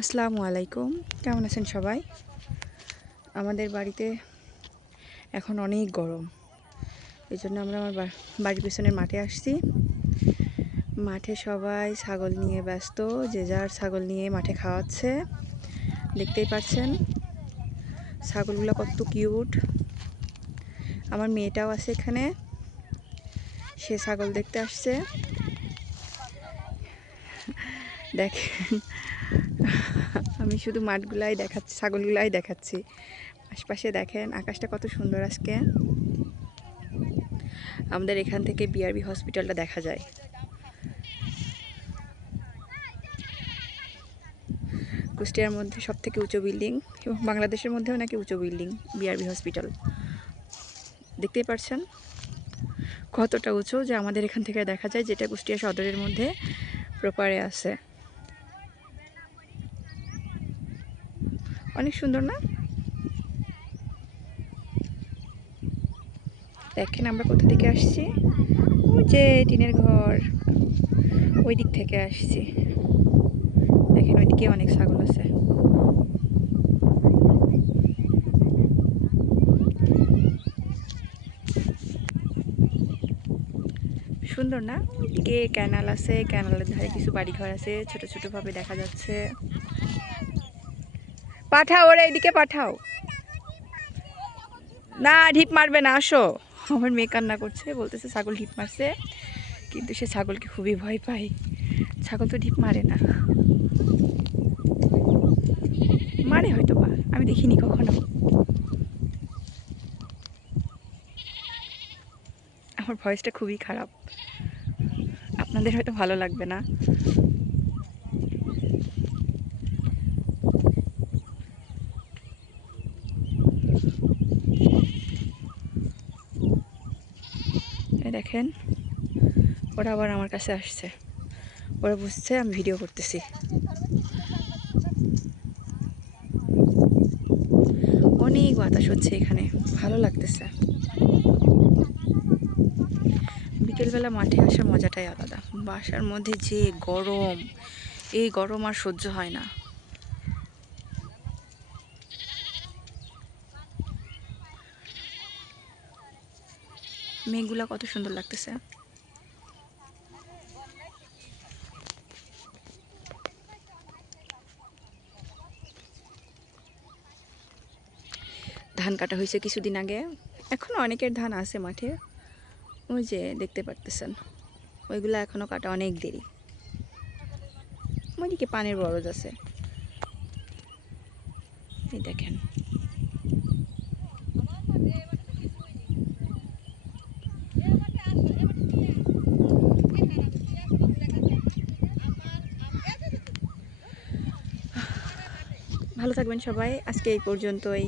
আসসালামু আলাইকুম, কেমন আছেন সবাই? আমাদের বাড়িতে এখন অনেক গরম, এই জন্য আমরা আমার বাড়ির পেছনের মাঠে আসছি। মাঠে সবাই ছাগল নিয়ে ব্যস্ত, যে যার ছাগল নিয়ে মাঠে খাওয়াচ্ছে। দেখতেই পাচ্ছেন ছাগলগুলো কত কিউট। আমার মেয়েটাও আছে এখানে, সে ছাগল দেখতে আসছে। দেখেন, আমি শুধু মাঠগুলাই দেখাচ্ছি, ছাগলগুলাই দেখাচ্ছি। আশপাশে দেখেন আকাশটা কত সুন্দর আজকে। আমাদের এখান থেকে বিআরবি হসপিটালটা দেখা যায়। কুষ্টিয়ার মধ্যে সবথেকে উঁচু বিল্ডিং এবং বাংলাদেশের মধ্যেও নাকি উঁচু বিল্ডিং বিআরবি হসপিটাল। দেখতেই পাচ্ছেন কতটা উঁচু, যে আমাদের এখান থেকে দেখা যায়, যেটা কুষ্টিয়া সদরের মধ্যে প্রপারে আছে। অনেক সুন্দর না? দেখেন আমরা কোথা থেকে আসছি, ওই যে টিনের ঘর, ওই দিক থেকে আসছি। দেখেন ওইদিকে অনেক ছাগল আছে। সুন্দর না? ওইদিকে ক্যানাল আছে, ক্যানালের ধারে কিছু বাড়িঘর আছে, ছোট ছোট ভাবে দেখা যাচ্ছে। পাঠাও, ওরা এদিকে পাঠাও। না, ঢিপ মারবে না, আসো। আমার মেয়ে কান্না করছে, বলতেছে ছাগল ঢিপ মারছে, কিন্তু সে ছাগলকে খুবই ভয় পায়। ছাগল তো ঢিপ মারে না, মারে হয়তো বা, আমি দেখিনি কখনো। আমার ভয়েসটা খুবই খারাপ, আপনাদের হয়তো ভালো লাগবে না। দেখেন ওরা আবার আমার কাছে আসছে, ওরা বুঝছে আমি ভিডিও করতেছি। অনেক বাতাস হচ্ছে এখানে, ভালো লাগতেছে। বিকেলবেলা মাঠে আসার মজাটাই আলাদা। বাসার মধ্যে যে গরম, এই গরম আর সহ্য হয় না। মেঘগুলা কত সুন্দর লাগতেছে। ধান কাটা হয়েছে কিছুদিন আগে, এখনো অনেকের ধান আছে মাঠে, ওই যে দেখতে পারতেছেন, ওইগুলা এখনো কাটা অনেক দেরি। ওইদিকে পানির বরজ আছে, এই দেখেন। ভালো থাকবেন সবাই, আজকে এই পর্যন্তই।